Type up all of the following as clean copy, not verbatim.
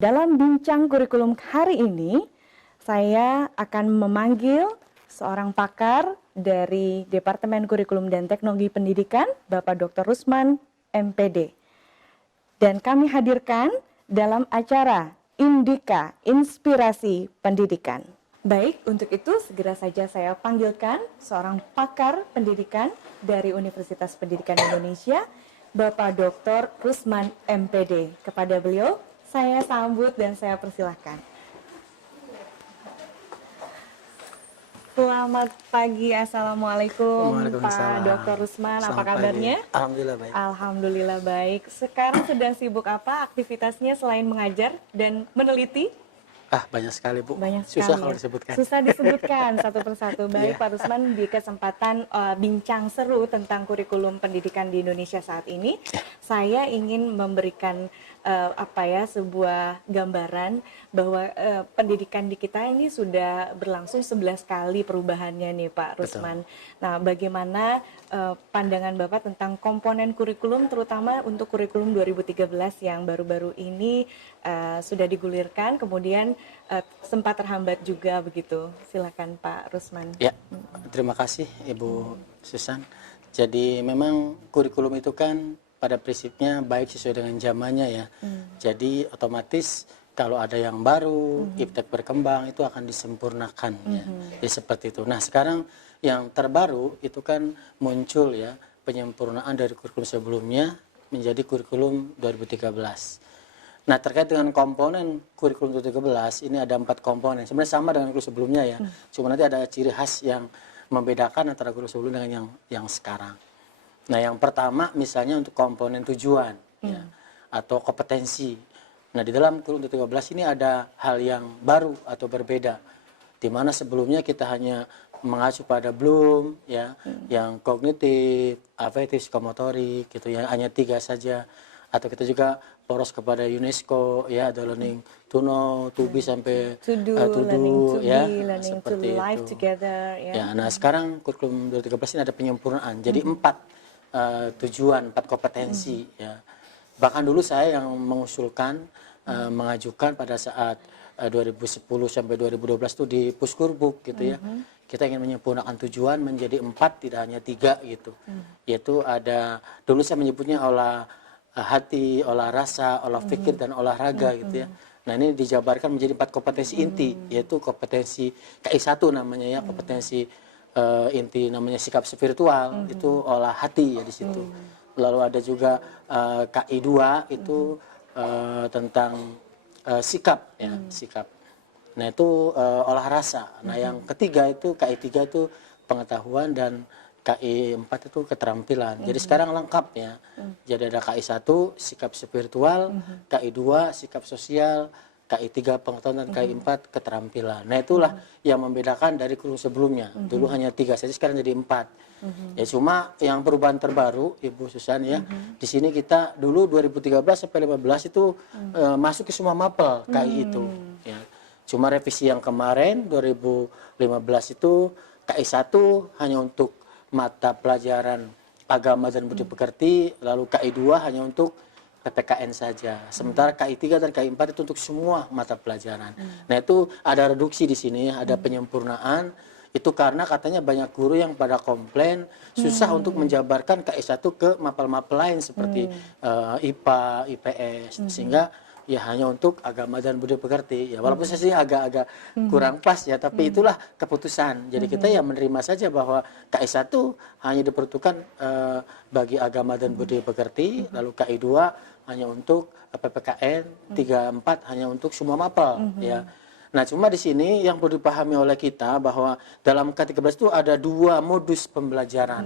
Dalam bincang kurikulum hari ini, saya akan memanggil seorang pakar dari Departemen Kurikulum dan Teknologi Pendidikan, Bapak Dr. Rusman, MPD. Dan kami hadirkan dalam acara Indika Inspirasi Pendidikan. Baik, untuk itu segera saja saya panggilkan seorang pakar pendidikan dari Universitas Pendidikan Indonesia, Bapak Dr. Rusman, MPD. Kepada beliau, saya sambut dan saya persilahkan. Selamat pagi, Assalamualaikum Pak Dr. Rusman, apa kabarnya? Pagi. Alhamdulillah baik. Alhamdulillah baik. Sekarang sedang sibuk apa aktivitasnya selain mengajar dan meneliti? Banyak sekali Bu. Banyak Susah sekali. kalau disebutkan. Susah disebutkan satu persatu. Baik Pak Rusman, di kesempatan bincang seru tentang kurikulum pendidikan di Indonesia saat ini, saya ingin memberikan sebuah gambaran bahwa pendidikan di kita ini sudah berlangsung 11 kali perubahannya nih Pak Rusman. Betul. Nah, bagaimana pandangan Bapak tentang komponen kurikulum terutama untuk kurikulum 2013 yang baru-baru ini sudah digulirkan, kemudian sempat terhambat juga begitu. Silakan Pak Rusman. Ya, terima kasih Ibu Susan. Jadi memang kurikulum itu kan pada prinsipnya baik sesuai dengan zamannya ya. Jadi otomatis kalau ada yang baru, iptek berkembang itu akan disempurnakan ya. Jadi seperti itu. Nah, sekarang yang terbaru itu kan muncul ya penyempurnaan dari kurikulum sebelumnya menjadi kurikulum 2013. Nah, terkait dengan komponen kurikulum 2013 ini ada 4 komponen. Sebenarnya sama dengan kurikulum sebelumnya ya. Cuma nanti ada ciri khas yang membedakan antara kurikulum sebelumnya dengan yang sekarang. Nah, yang pertama misalnya untuk komponen tujuan ya, atau kompetensi. Nah, di dalam kurikulum 2013 ini ada hal yang baru atau berbeda. Di mana sebelumnya kita hanya mengacu pada Bloom ya, yang kognitif, afektif, psikomotorik gitu ya, hanya 3 saja. Atau kita juga poros kepada UNESCO ya, ada learning to know, to be sampai to do ya, learning to live together ya. Ya, nah sekarang kurikulum 2013 ini ada penyempurnaan. Jadi 4 tujuan, 4 kompetensi ya. Bahkan dulu saya yang mengusulkan mengajukan pada saat 2010 sampai 2012 itu di Puskurbuk gitu ya. Kita ingin menyempurnakan tujuan menjadi 4 tidak hanya 3 gitu. Yaitu ada, dulu saya menyebutnya olah hati, olah rasa, olah pikir dan olahraga gitu ya. Nah, ini dijabarkan menjadi 4 kompetensi inti, yaitu kompetensi KI1 namanya ya, kompetensi inti namanya sikap spiritual, itu olah hati ya di situ. Lalu ada juga KI2 itu tentang sikap ya, sikap. Nah, itu olah rasa. Nah, yang ketiga itu KI3 itu pengetahuan dan KI4 itu keterampilan. Jadi sekarang lengkap ya. Jadi ada KI1 sikap spiritual, KI2 sikap sosial, KI3 pengetahuan dan KI4 keterampilan. Nah, itulah yang membedakan dari kurikulum sebelumnya. Dulu hanya 3 saja, sekarang jadi 4. Ya, cuma yang perubahan terbaru Ibu Susan ya. Di sini kita dulu 2013 sampai 2015 itu masuk ke semua mapel KI itu ya. Cuma revisi yang kemarin 2015 itu KI1 hanya untuk mata pelajaran agama dan budi pekerti, lalu KI2 hanya untuk PPKN saja. Sementara KI3 dan KI4 itu untuk semua mata pelajaran. Nah, itu ada reduksi di sini, ada penyempurnaan. Itu karena katanya banyak guru yang pada komplain susah untuk menjabarkan KI1 ke mapel-mapel lain seperti IPA, IPS, sehingga ya hanya untuk agama dan budi pekerti ya, walaupun saya sih agak-agak kurang pas ya, tapi itulah keputusan. Jadi kita ya menerima saja bahwa KI1 hanya diperuntukkan bagi agama dan budi pekerti, lalu KI2 hanya untuk PPKN, 3, 4 hanya untuk semua mapel ya. Nah, cuma di sini yang perlu dipahami oleh kita bahwa dalam K13 itu ada 2 modus pembelajaran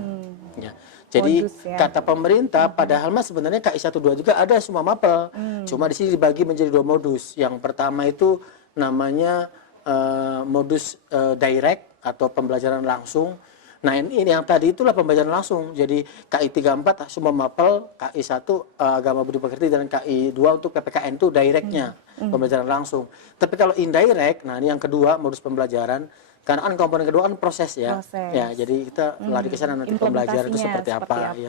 ya. Jadi kata pemerintah padahal mah sebenarnya KI1-2 juga ada semua mapel. Cuma di sini dibagi menjadi 2 modus. Yang pertama itu namanya modus direct atau pembelajaran langsung. Nah, ini yang tadi itulah pembelajaran langsung. Jadi KI34 semua mapel, KI1 agama budi pekerti dan KI2 untuk PPKN itu directnya pembelajaran langsung. Tapi kalau indirect, nah ini yang kedua modus pembelajaran. Karena kan komponen kedua kan proses ya. Ya, jadi kita lari ke sana nanti pembelajaran itu seperti apa ya.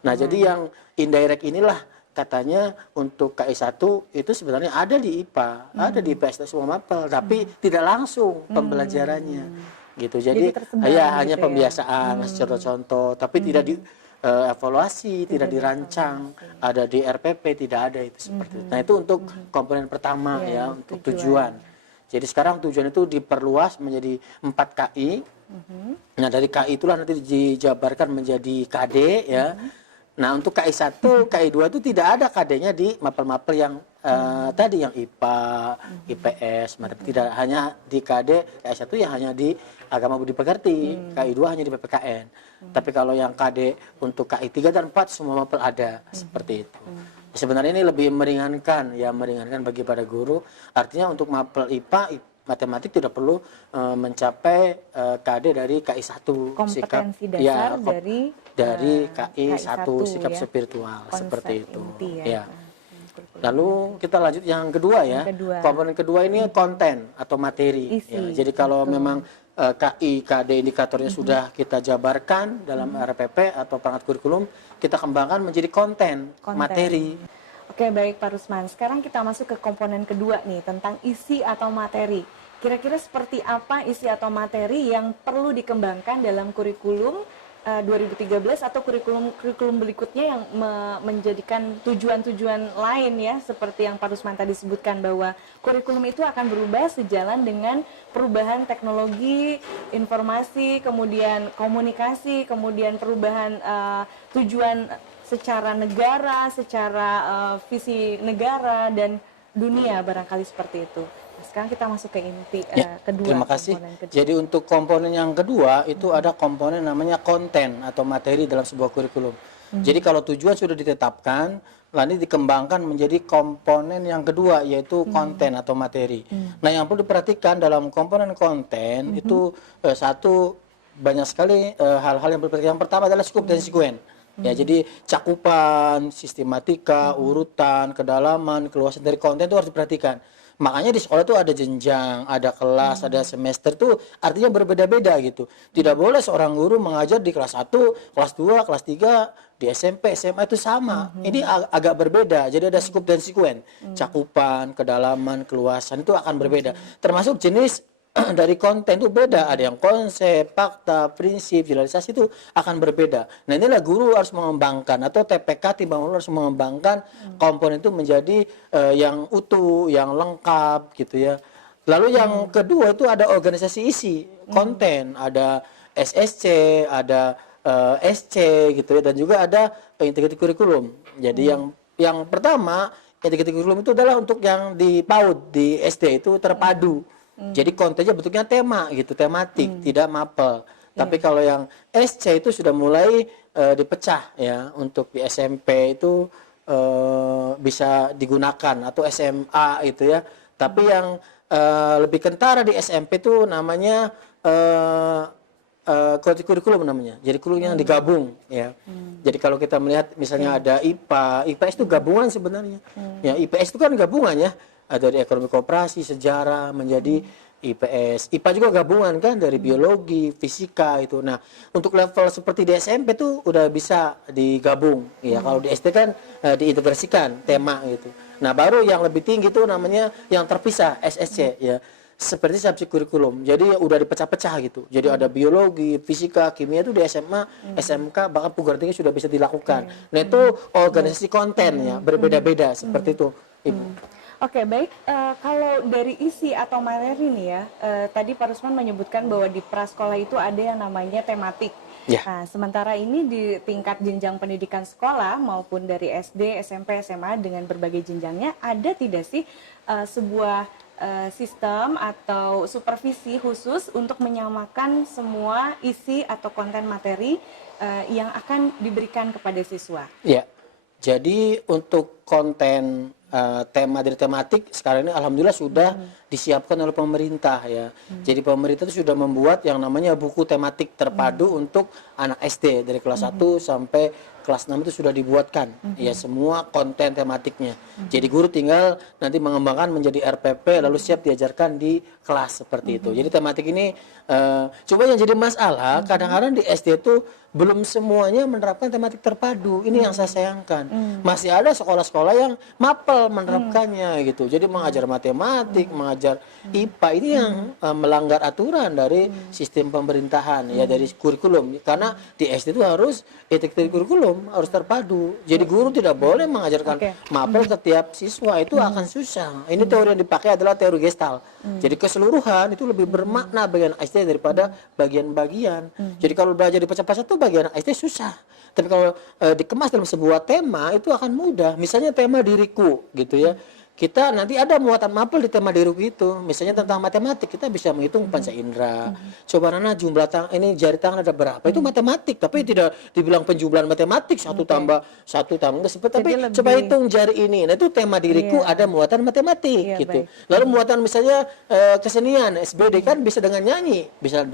Nah, jadi yang indirect inilah katanya untuk KI1 itu sebenarnya ada di IPA, ada di IPS semua mapel, tapi tidak langsung pembelajarannya gitu. Jadi tersebar ya gitu hanya ya. pembiasaan, ngasih contoh-contoh, tapi tidak di evaluasi, tidak dirancang, ada di RPP, tidak ada itu seperti itu. Nah itu untuk komponen pertama ya, untuk tujuan. Jadi sekarang tujuan itu diperluas menjadi 4 KI. Nah dari KI itulah nanti dijabarkan menjadi KD ya. Nah untuk KI1, KI2 itu tidak ada KD-nya di mapel-mapel yang tadi yang IPA, IPS, tidak hanya di KD, KI1 yang hanya di agama budi pekerti, KI2 hanya di PPKN. Tapi kalau yang KD untuk KI3 dan 4 semua mapel ada seperti itu. Sebenarnya ini lebih meringankan ya, meringankan bagi para guru. Artinya untuk mapel IPA matematik tidak perlu mencapai KD dari KI1 kompetensi dasar dari KI1 sikap ya, spiritual seperti itu inti ya. Lalu kita lanjut yang kedua ya. Komponen kedua ini konten atau materi ya. Jadi kalau memang KI, KD indikatornya sudah kita jabarkan dalam RPP atau perangkat kurikulum, kita kembangkan menjadi konten. Materi. Oke, baik Pak Rusman. Sekarang kita masuk ke komponen kedua nih, tentang isi atau materi. Kira-kira seperti apa isi atau materi yang perlu dikembangkan dalam kurikulum 2013 atau kurikulum berikutnya yang menjadikan tujuan-tujuan lain ya, seperti yang Pak Rusman tadi sebutkan bahwa kurikulum itu akan berubah sejalan dengan perubahan teknologi, informasi, kemudian komunikasi, kemudian perubahan tujuan secara negara, secara visi negara dan dunia, barangkali seperti itu. Sekarang kita masuk ke inti kedua. Terima kasih. Jadi untuk komponen yang kedua itu ada komponen namanya konten atau materi dalam sebuah kurikulum. Jadi kalau tujuan sudah ditetapkan, lalu dikembangkan menjadi komponen yang kedua yaitu konten atau materi. Nah yang perlu diperhatikan dalam komponen konten itu satu, banyak sekali hal-hal yang berarti. Yang pertama adalah skop dan sekuen. Ya, jadi cakupan, sistematika, urutan, kedalaman, keluasan dari konten itu harus diperhatikan. Makanya di sekolah itu ada jenjang, ada kelas, ada semester tuh artinya berbeda-beda gitu. Tidak boleh seorang guru mengajar di kelas 1, kelas 2, kelas 3, di SMP, SMA itu sama. Ini agak berbeda. Jadi ada skop dan sekuen. Cakupan, kedalaman, keluasan itu akan berbeda. Termasuk jenis dari konten itu beda, ada yang konsep, fakta, prinsip, generalisasi itu akan berbeda. Nah inilah guru harus mengembangkan atau TPK Timbang harus mengembangkan komponen itu menjadi yang utuh, yang lengkap gitu ya. Lalu yang kedua itu ada organisasi isi konten, ada SSC, ada SC gitu ya, dan juga ada integrasi kurikulum. Jadi yang pertama integrasi kurikulum itu adalah untuk yang di PAUD, di SD itu terpadu. Jadi kontennya bentuknya tema gitu, tematik, tidak mapel. Tapi kalau yang SC itu sudah mulai dipecah ya, untuk di SMP itu bisa digunakan atau SMA itu ya. Tapi yang lebih kentara di SMP itu namanya kurikulum namanya. Jadi kurikulum yang digabung ya. Jadi kalau kita melihat misalnya ada IPA, IPS itu gabungan sebenarnya. Ya IPS itu kan gabungan ya. Dari ekonomi koperasi, sejarah menjadi IPS. IPA juga gabungan kan dari biologi, fisika itu. Nah, untuk level seperti di SMP tuh udah bisa digabung. Ya, kalau di SD kan diintegrasikan tema gitu. Nah, baru yang lebih tinggi itu namanya yang terpisah, SSC ya. Seperti subjek kurikulum. Jadi udah dipecah-pecah gitu. Jadi ada biologi, fisika, kimia itu di SMA, SMK, bahkan perguruan tinggi sudah bisa dilakukan. Nah, itu organisasi konten ya, berbeda-beda seperti itu, Ibu. Oke, baik. Kalau dari isi atau materi nih ya, tadi Pak Rusman menyebutkan bahwa di prasekolah itu ada yang namanya tematik. Ya. Nah, sementara ini di tingkat jenjang pendidikan sekolah maupun dari SD, SMP, SMA dengan berbagai jenjangnya, ada tidak sih sebuah sistem atau supervisi khusus untuk menyamakan semua isi atau konten materi yang akan diberikan kepada siswa? Ya, jadi untuk konten tema dari tematik sekarang ini alhamdulillah sudah disiapkan oleh pemerintah ya. Jadi pemerintah itu sudah membuat yang namanya buku tematik terpadu untuk anak SD dari kelas 1 sampai kelas 6 itu sudah dibuatkan ya semua konten tematiknya. Jadi guru tinggal nanti mengembangkan menjadi RPP lalu siap diajarkan di kelas seperti itu. Jadi tematik ini cuma yang jadi masalah kadang-kadang di SD itu belum semuanya menerapkan tematik terpadu. Ini yang saya sayangkan. Masih ada sekolah-sekolah yang mapel menerapkannya gitu. Jadi mengajar matematik, mengajar IPA ini yang melanggar aturan dari sistem pemerintahan ya dari kurikulum. Karena di SD itu harus etik dari kurikulum harus terpadu. Jadi guru tidak boleh mengajarkan mapel ke tiap siswa, itu akan susah. Ini teori yang dipakai adalah teori Gestalt. Jadi keseluruhan itu lebih bermakna bagian SD daripada bagian-bagian. Jadi kalau belajar dipecah-pecah itu bagian SD susah. Tapi kalau dikemas dalam sebuah tema itu akan mudah. Misalnya tema diriku gitu ya. Kita nanti ada muatan mapel di tema diriku itu. Misalnya tentang matematik kita bisa menghitung panca indera. Coba Nana jumlah ini jari tangan ada berapa? Itu matematik, tapi tidak dibilang penjumlahan matematik 1 tambah 1 tambah enggak seperti. Tapi lebih, coba hitung jari ini. Nah itu tema diriku ada muatan matematik gitu. Baik. Lalu muatan misalnya kesenian SBD kan bisa dengan nyanyi. Bisa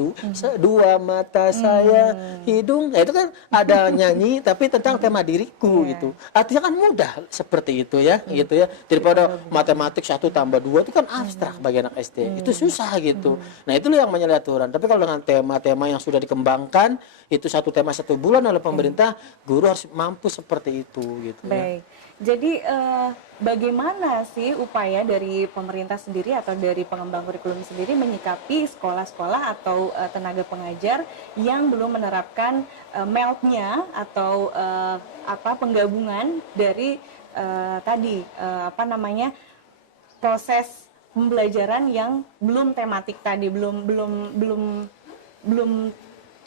dua mata saya hidung. Nah, itu kan ada nyanyi tapi tentang tema diriku gitu. Artinya kan mudah seperti itu ya gitu ya. Daripada matematik 1 tambah 2 itu kan abstrak bagi anak SD. Itu susah gitu. Nah, itulah yang menyalahi aturan. Tapi kalau dengan tema-tema yang sudah dikembangkan, itu 1 tema 1 bulan oleh pemerintah, guru harus mampu seperti itu gitu. Baik. Jadi bagaimana sih upaya dari pemerintah sendiri atau dari pengembang kurikulum sendiri menyikapi sekolah-sekolah atau tenaga pengajar yang belum menerapkan meldnya atau penggabungan dari proses pembelajaran yang belum tematik tadi, belum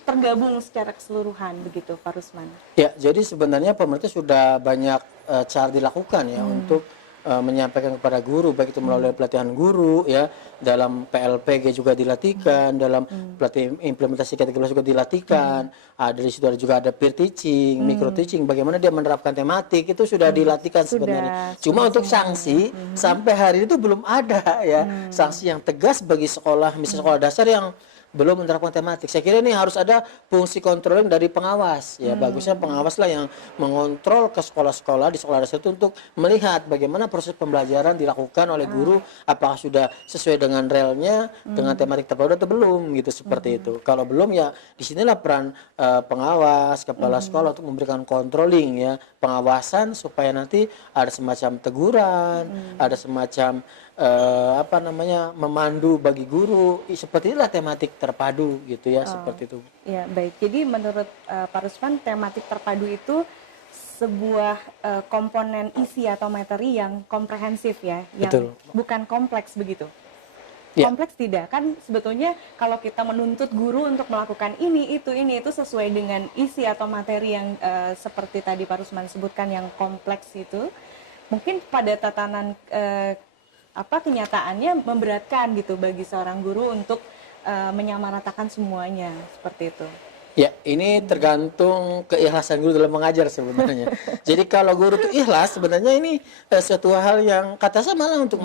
tergabung secara keseluruhan begitu, Pak Rusman. Ya, jadi sebenarnya pemerintah sudah banyak cara dilakukan ya untuk menyampaikan kepada guru, baik itu melalui pelatihan guru ya, dalam PLPG juga dilatihkan, dalam pelatihan implementasi KT-11 juga dilatihkan. Dari situ juga ada peer teaching, micro teaching, bagaimana dia menerapkan tematik itu sudah dilatihkan sebenarnya. Cuma untuk sanksi sampai hari ini itu belum ada ya, sanksi yang tegas bagi sekolah, misalnya sekolah dasar yang belum menerapkan tematik. Saya kira ini harus ada fungsi controlling dari pengawas. Ya, bagusnya pengawas lah yang mengontrol ke sekolah-sekolah di sekolah dasar itu untuk melihat bagaimana proses pembelajaran dilakukan oleh guru, apakah sudah sesuai dengan relnya, dengan tematik terpadu atau belum gitu seperti itu. Kalau belum ya disinilah peran pengawas, kepala sekolah untuk memberikan controlling ya, pengawasan supaya nanti ada semacam teguran, ada semacam memandu bagi guru. Seperti inilah tematik terpadu gitu ya, seperti itu. Ya, baik. Jadi menurut Pak Rusman, tematik terpadu itu sebuah komponen isi atau materi yang komprehensif ya, yang Betul. bukan kompleks begitu. Ya. Kompleks tidak, kan sebetulnya kalau kita menuntut guru untuk melakukan ini itu sesuai dengan isi atau materi yang seperti tadi Pak Rusman sebutkan yang kompleks itu, mungkin pada tatanan kenyataannya memberatkan gitu bagi seorang guru untuk menyamaratakan semuanya seperti itu. Ya, ini tergantung keikhlasan guru dalam mengajar sebenarnya. Jadi kalau guru itu ikhlas, sebenarnya ini suatu hal yang kata saya malah untuk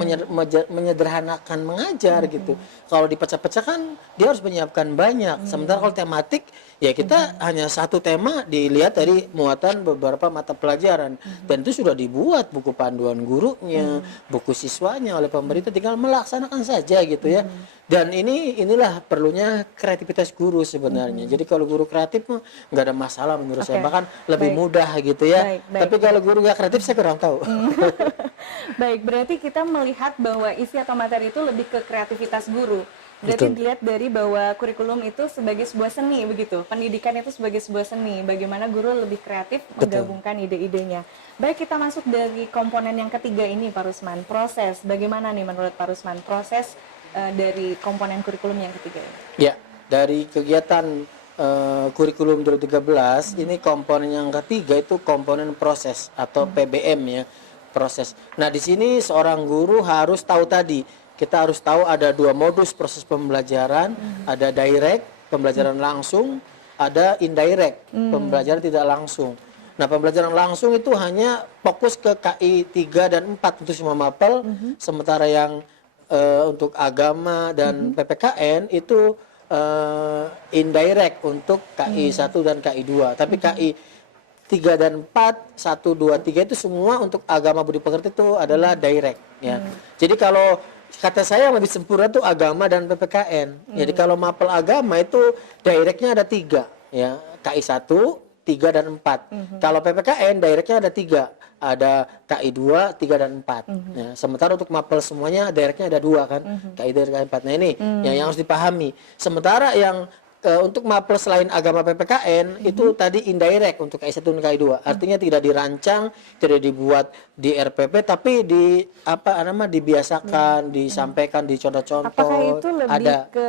menyederhanakan mengajar gitu. Kalau dipecah-pecah kan dia harus menyiapkan banyak. Sementara kalau tematik, ya kita hanya 1 tema dilihat dari muatan beberapa mata pelajaran. Dan itu sudah dibuat buku panduan gurunya, buku siswanya oleh pemerintah, tinggal melaksanakan saja gitu ya. Dan inilah perlunya kreativitas guru sebenarnya. Jadi kalau guru kreatif nggak ada masalah menurut saya, bahkan lebih mudah gitu ya. Tapi kalau guru nggak kreatif saya kurang tahu. Baik, berarti kita melihat bahwa isi atau materi itu lebih ke kreativitas guru. Berarti dilihat dari bahwa kurikulum itu sebagai sebuah seni begitu. Pendidikan itu sebagai sebuah seni. Bagaimana guru lebih kreatif menggabungkan ide-idenya. Baik, kita masuk dari komponen yang ketiga ini Pak Rusman. Proses. Bagaimana nih menurut Pak Rusman proses dari komponen kurikulum yang ketiga ini? Ya, dari kegiatan kurikulum 2013 ini komponen yang ketiga itu komponen proses atau PBM ya, proses. Nah, di sini seorang guru harus tahu tadi, kita harus tahu ada 2 modus proses pembelajaran, ada direct, pembelajaran langsung, ada indirect, pembelajaran tidak langsung. Nah, pembelajaran langsung itu hanya fokus ke KI 3 dan 4 untuk semua mapel, sementara yang untuk agama dan PPKN itu indirect untuk KI 1 dan KI 2. Tapi KI 3 dan 4, 1, 2, 3 itu semua untuk agama budi pekerti itu adalah direct ya. Jadi kalau kata saya yang lebih sempurna itu agama dan PPKN. Jadi kalau mapel agama itu directnya ada 3 ya, KI 1, 3 dan 4. Kalau PPKN directnya ada 3. Ada KI 2, 3 dan 4. Ya, sementara untuk mapel semuanya directnya ada 2 kan. KI 2 dan KI 4. Nah ini yang harus dipahami. Sementara yang untuk mapel selain agama PPKN itu tadi indirect untuk KI 1 dan KI 2. Artinya tidak dirancang, tidak dibuat di RPP tapi dibiasakan, disampaikan, dicontoh-contoh. Apakah itu lebih ada ke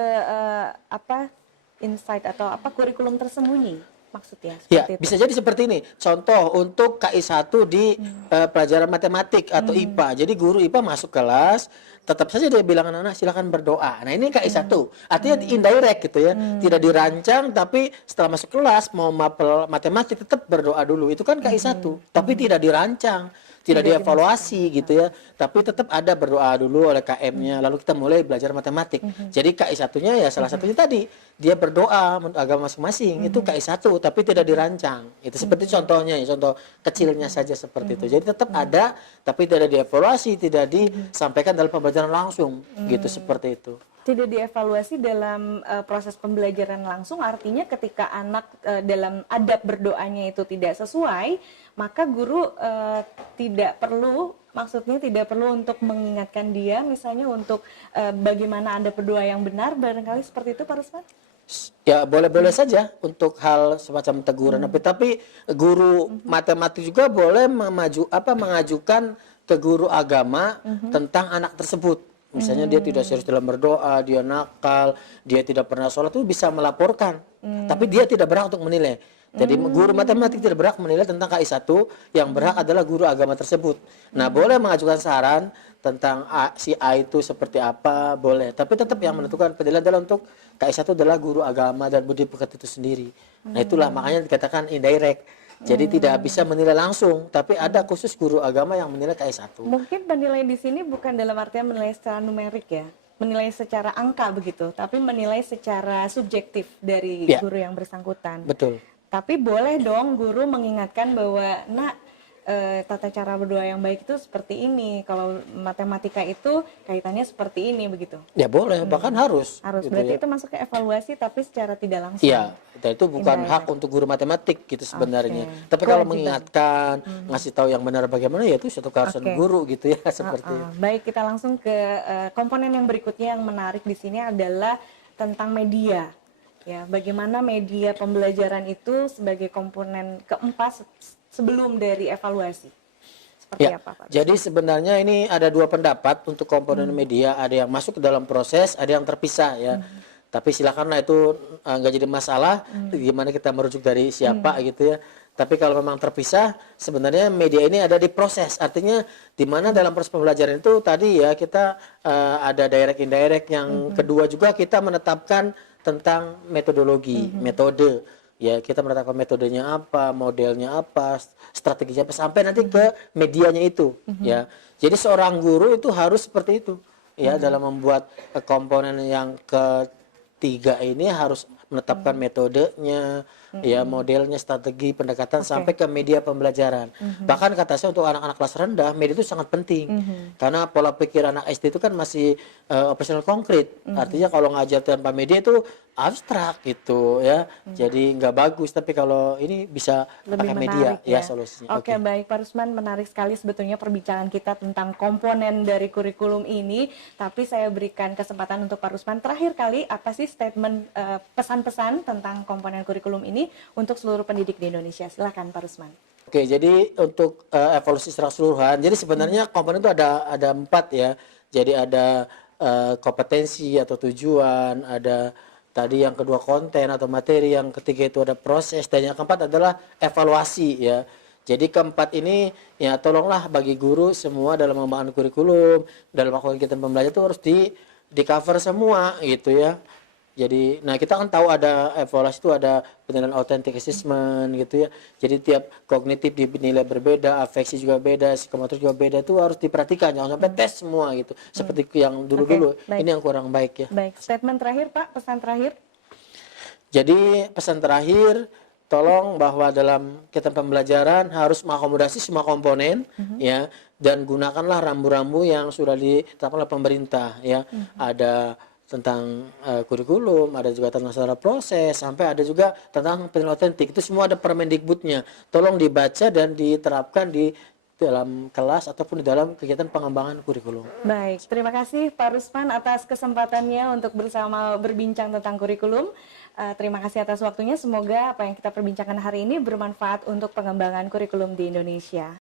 insight atau kurikulum tersembunyi maksudnya? Ya, Seperti itu. bisa jadi seperti ini. Contoh untuk KI 1 di pelajaran matematik atau IPA. Jadi guru IPA masuk kelas, tetap saja dia bilang anak-anak silakan berdoa. Nah, ini KI 1. Artinya indirect gitu ya. Tidak dirancang tapi setelah masuk kelas mau mapel matematik tetap berdoa dulu. Itu kan KI 1. Tapi tidak dirancang, tidak dievaluasi gitu ya. Tapi tetap ada berdoa dulu oleh KM-nya. Lalu kita mulai belajar matematik. Jadi KI 1-nya ya salah satunya tadi dia berdoa menurut agama masing-masing. Itu KI 1 tapi tidak dirancang. Itu seperti contohnya ya, contoh kecilnya saja seperti itu. Jadi tetap ada tapi tidak dievaluasi, tidak disampaikan dalam pembelajaran langsung gitu seperti itu. Tidak dievaluasi dalam proses pembelajaran langsung, artinya ketika anak dalam adab berdoanya itu tidak sesuai, maka guru maksudnya tidak perlu untuk mengingatkan dia, misalnya untuk bagaimana Anda berdoa yang benar, barangkali seperti itu Pak Rusman? Ya boleh-boleh saja untuk hal semacam teguran, tapi guru matematik juga boleh mengajukan ke guru agama tentang anak tersebut. Misalnya dia tidak serius dalam berdoa, dia nakal, dia tidak pernah sholat, itu bisa melaporkan. Tapi dia tidak berhak untuk menilai. Jadi guru matematik tidak berhak menilai tentang KI 1, yang berhak adalah guru agama tersebut. Nah, boleh mengajukan saran tentang si A itu seperti apa, boleh. Tapi tetap yang menentukan penilaian adalah untuk KI 1 adalah guru agama dan budi pekerti itu sendiri. Nah, itulah makanya dikatakan indirect. Jadi tidak bisa menilai langsung, tapi ada khusus guru agama yang menilai KI 1. Mungkin penilaian di sini bukan dalam artian menilai secara numerik ya, menilai secara angka begitu, tapi menilai secara subjektif dari guru yang bersangkutan. Betul. Tapi boleh dong guru mengingatkan bahwa tata cara berdoa yang baik itu seperti ini. Kalau matematika itu kaitannya seperti ini begitu. Ya boleh, bahkan harus. Harus. Gitu Berarti ya. itu masuk ke evaluasi tapi secara tidak langsung. Iya, dan itu bukan hak untuk guru matematik gitu sebenarnya. Tapi kalau mengingatkan, ngasih tahu yang benar bagaimana ya itu suatu keharusan guru gitu ya seperti itu. Baik, kita langsung ke komponen yang berikutnya yang menarik di sini adalah tentang media. Ya, bagaimana media pembelajaran itu sebagai komponen keempat sebelum dari evaluasi. Seperti apa, Pak? Jadi sebenarnya ini ada dua pendapat untuk komponen media, ada yang masuk ke dalam proses, ada yang terpisah ya. Tapi silakanlah itu nggak jadi masalah, gimana kita merujuk dari siapa gitu ya. Tapi kalau memang terpisah, sebenarnya media ini ada di proses. Artinya di mana dalam proses pembelajaran itu tadi ya kita ada direct indirect. Yang kedua juga kita menetapkan tentang metodologi, metode. Ya kita menetapkan metodenya apa, modelnya apa, strateginya apa, sampai nanti ke medianya itu. Ya, jadi seorang guru itu harus seperti itu. Ya, dalam membuat komponen yang ketiga ini harus menetapkan metodenya, ya modelnya, strategi, pendekatan sampai ke media pembelajaran. Bahkan kata saya untuk anak-anak kelas rendah, media itu sangat penting. Karena pola pikir anak SD itu kan masih operasional konkret. Artinya kalau ngajar tanpa media itu abstrak gitu ya. Jadi nggak bagus, tapi kalau ini bisa lebih pakai media menarik, ya solusinya. Oke, baik Pak Rusman, menarik sekali sebetulnya perbincangan kita tentang komponen dari kurikulum ini. Tapi saya berikan kesempatan untuk Pak Rusman terakhir kali, apa sih statement pesan-pesan tentang komponen kurikulum ini untuk seluruh pendidik di Indonesia? Silakan Pak Rusman. Oke, jadi untuk evaluasi secara keseluruhan, jadi sebenarnya komponen itu ada 4 ya. Jadi ada kompetensi atau tujuan, ada tadi yang kedua konten atau materi, yang ketiga itu ada proses, dan yang keempat adalah evaluasi ya. Jadi keempat ini ya tolonglah bagi guru semua dalam pengembangan kurikulum, dalam melakukan kegiatan pembelajaran itu harus di cover semua gitu ya. Jadi, nah kita kan tahu ada evaluasi itu ada penilaian authentic assessment gitu ya. Jadi tiap kognitif dinilai berbeda, afeksi juga beda, psikomotor juga beda, itu harus diperhatikan, jangan sampai tes semua gitu. Seperti yang dulu-dulu, ini yang kurang baik ya. Baik, statement terakhir Pak, pesan terakhir. Jadi pesan terakhir, tolong bahwa dalam kegiatan pembelajaran harus mengakomodasi semua komponen ya, dan gunakanlah rambu-rambu yang sudah ditetapkan oleh pemerintah ya. Ada tentang kurikulum, ada juga tentang secara proses, sampai ada juga tentang penilaian otentik. Itu semua ada Permendikbudnya. Tolong dibaca dan diterapkan di dalam kelas ataupun di dalam kegiatan pengembangan kurikulum. Baik, terima kasih Pak Rusman atas kesempatannya untuk bersama berbincang tentang kurikulum. Terima kasih atas waktunya. Semoga apa yang kita perbincangkan hari ini bermanfaat untuk pengembangan kurikulum di Indonesia.